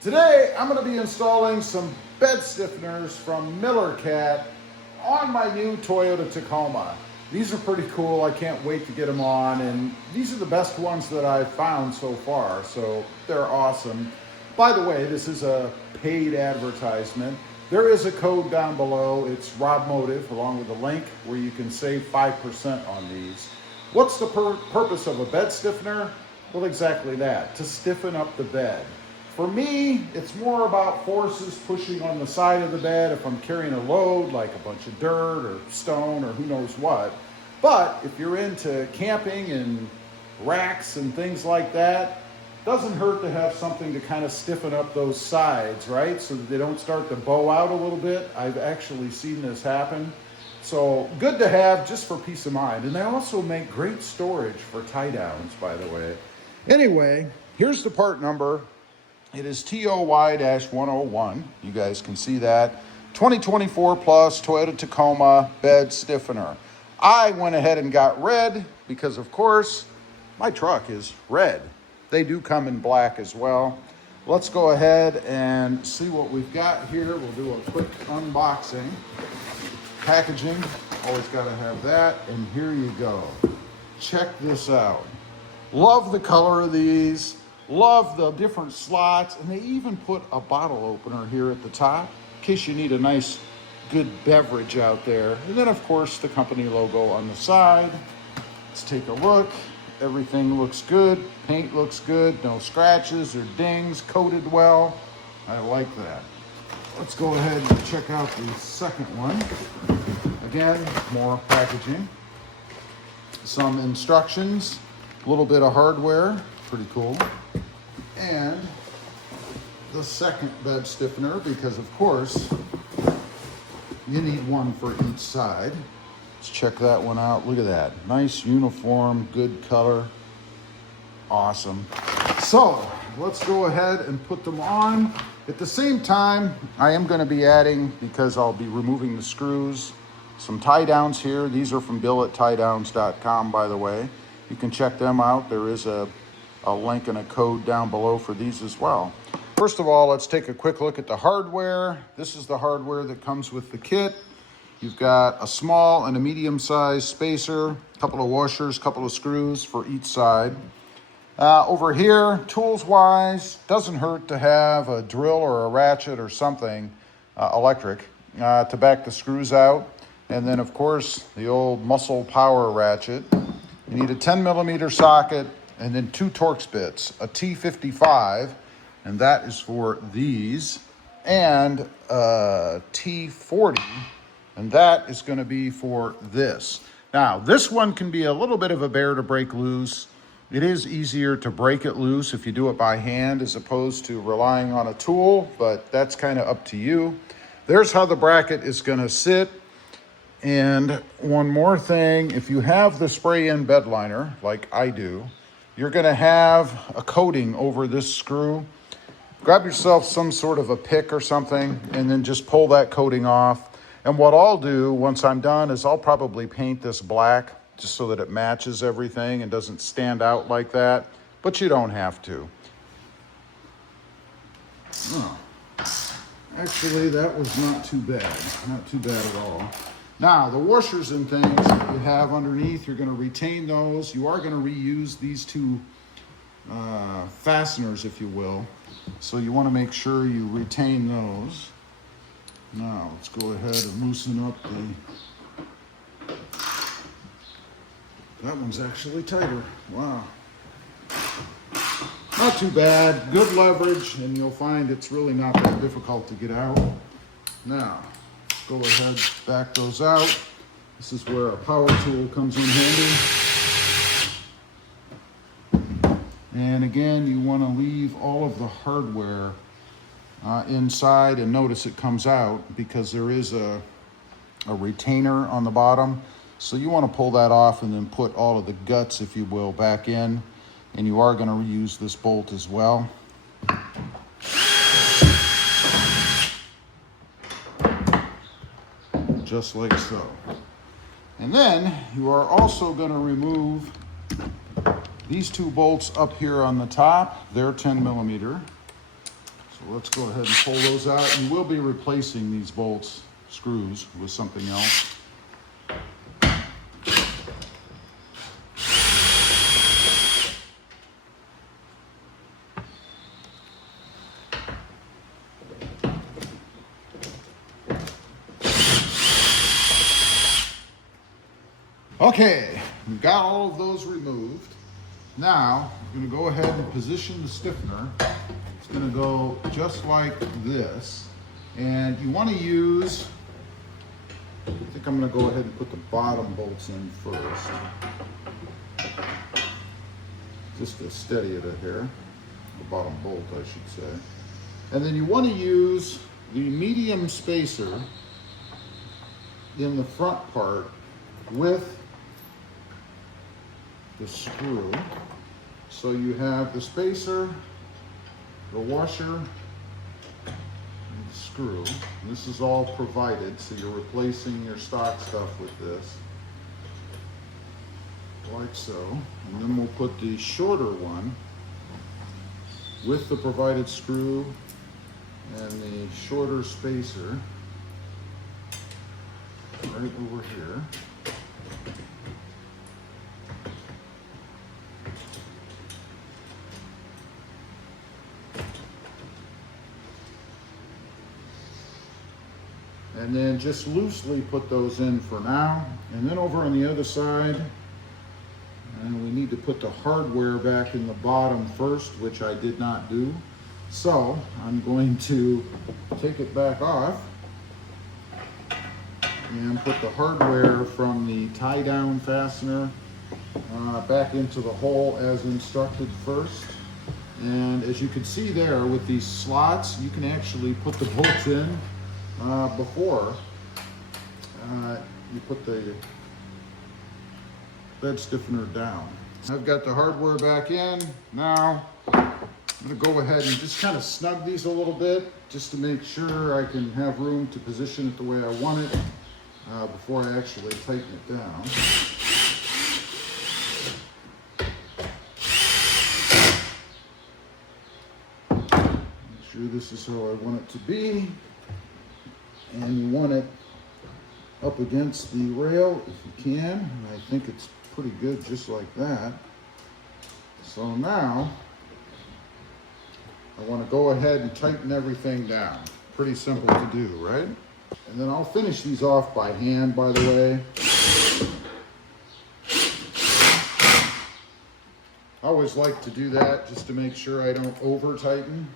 Today, I'm going to be installing some bed stiffeners from MillerCat on my new Toyota Tacoma. These are pretty cool. I can't wait to get them on, and these are the best ones that I've found so far, so they're awesome. By the way, this is a paid advertisement. There is a code down below. It's RobMotive, along with a link where you can save 5% on these. What's the purpose of a bed stiffener? Well, exactly that, to stiffen up the bed. For me, it's more about forces pushing on the side of the bed if I'm carrying a load like a bunch of dirt or stone or who knows what. But if you're into camping and racks and things like that, it doesn't hurt to have something to kind of stiffen up those sides, right? So that they don't start to bow out a little bit. I've actually seen this happen. So good to have just for peace of mind. And they also make great storage for tie downs, by the way. Anyway, here's the part number. It is TOY-101. You guys can see that. 2024 plus Toyota Tacoma bed stiffener. I went ahead and got red because, of course, my truck is red. They do come in black as well. Let's go ahead and see what we've got here. We'll do a quick unboxing. Packaging, always got to have that. And here you go. Check this out. Love the color of these. Love the different slots, and they even put a bottle opener here at the top in case you need a nice, good beverage out there. And then, of course, the company logo on the side. Let's take a look. Everything looks good. Paint looks good. No scratches or dings. Coated well. I like that. Let's go ahead and check out the second one. Again, more packaging. Some instructions. A little bit of hardware. Pretty cool. And the second bed stiffener, because of course you need one for each side. Let's check that one out. Look at that. Nice uniform, good color. Awesome. So let's go ahead and put them on. At the same time, I am going to be adding, because I'll be removing the screws, some tie downs here. These are from BillItTieDowns.com, by the way. You can check them out. There is a link and a code down below for these as well. First of all, let's take a quick look at the hardware. This is the hardware that comes with the kit. You've got a small and a medium-sized spacer, a couple of washers, a couple of screws for each side. Over here, tools-wise, doesn't hurt to have a drill or a ratchet or something electric to back the screws out. And then, of course, the old muscle power ratchet. You need a 10mm socket, and then 2 Torx bits, a T55, and that is for these, and a T40, and that is going to be for this. Now, this one can be a little bit of a bear to break loose. It is easier to break it loose if you do it by hand as opposed to relying on a tool, but that's kind of up to you. There's how the bracket is going to sit. And one more thing, if you have the spray-in bed liner, like I do, you're going to have a coating over this screw. Grab yourself some sort of a pick or something and then just pull that coating off. And what I'll do once I'm done is I'll probably paint this black just so that it matches everything and doesn't stand out like that, but you don't have to. Oh, actually, that was not too bad. Not too bad at all. Now, the washers and things that you have underneath, you're going to retain those. You are going to reuse these 2 fasteners, if you will. So you want to make sure you retain those. Now, let's go ahead and loosen up the... That one's actually tighter. Wow. Not too bad. Good leverage, and you'll find it's really not that difficult to get out. Now, go ahead, back those out. This is where a power tool comes in handy. And again, you want to leave all of the hardware inside, and notice it comes out because there is a retainer on the bottom. So you want to pull that off and then put all of the guts, if you will, back in. And you are going to reuse this bolt as well. Just like so. And then you are also going to remove these 2 bolts up here on the top. They're 10mm. So let's go ahead and pull those out. You will be replacing these bolts, screws, with something else. Okay, we've got all of those removed. Now, I'm going to go ahead and position the stiffener. It's going to go just like this. And you want to use, I think I'm going to go ahead and put the bottom bolts in first. Just to steady it here. The bottom bolt, I should say. And then you want to use the medium spacer in the front part with the screw. So you have the spacer, the washer, and the screw. And this is all provided, so you're replacing your stock stuff with this, like so. And then we'll put the shorter one with the provided screw and the shorter spacer right over here. And then just loosely put those in for now. And then over on the other side, and we need to put the hardware back in the bottom first, which I did not do. So I'm going to take it back off and put the hardware from the tie down fastener back into the hole as instructed first. And as you can see there with these slots, you can actually put the bolts in before you put the bed stiffener down. I've got the hardware back in. Now I'm going to go ahead and just kind of snug these a little bit just to make sure I can have room to position it the way I want it before I actually tighten it down. Make sure this is how I want it to be. And you want it up against the rail if you can. And I think it's pretty good just like that. So now I want to go ahead and tighten everything down. Pretty simple to do, right? And then I'll finish these off by hand, by the way. I always like to do that just to make sure I don't over tighten.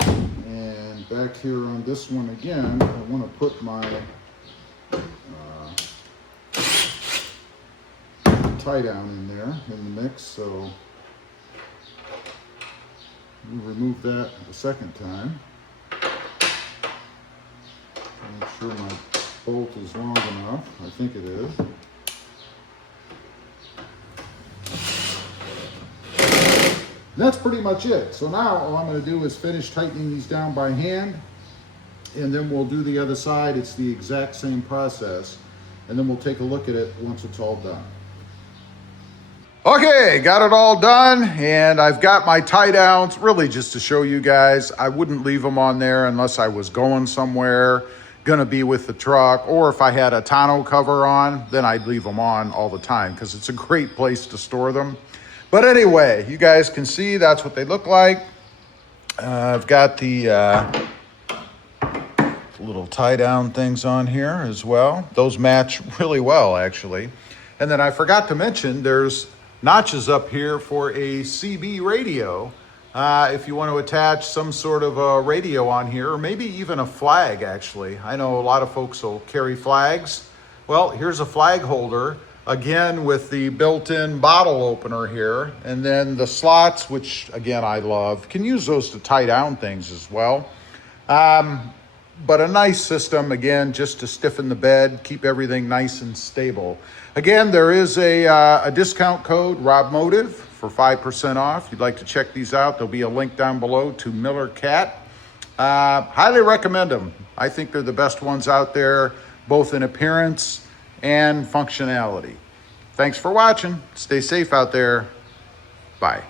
And back here on this one again, I want to put my tie down in there in the mix, so we'll remove that the second time. Make sure my bolt is long enough. I think it is. That's pretty much it. So now all I'm going to do is finish tightening these down by hand, and then we'll do the other side. It's the exact same process, and then we'll take a look at it once it's all done. Okay, got it all done, and I've got my tie downs, really just to show you guys. I wouldn't leave them on there unless I was going somewhere, gonna be with the truck, or if I had a tonneau cover on, then I'd leave them on all the time because it's a great place to store them. But anyway, you guys can see that's what they look like. I've got the little tie down things on here as well. Those match really well, actually. And then I forgot to mention there's notches up here for a CB radio. If you want to attach some sort of a radio on here, or maybe even a flag, actually. I know a lot of folks will carry flags. Well, here's a flag holder. Again, with the built-in bottle opener here, and then the slots, which again I love. Can use those to tie down things as well. But a nice system, again, just to stiffen the bed, keep everything nice and stable. Again, there is a discount code, RobMotive, for 5% off. If you'd like to check these out, there'll be a link down below to MillerCat. Highly recommend them. I think they're the best ones out there, both in appearance and functionality. Thanks for watching. Stay safe out there. Bye.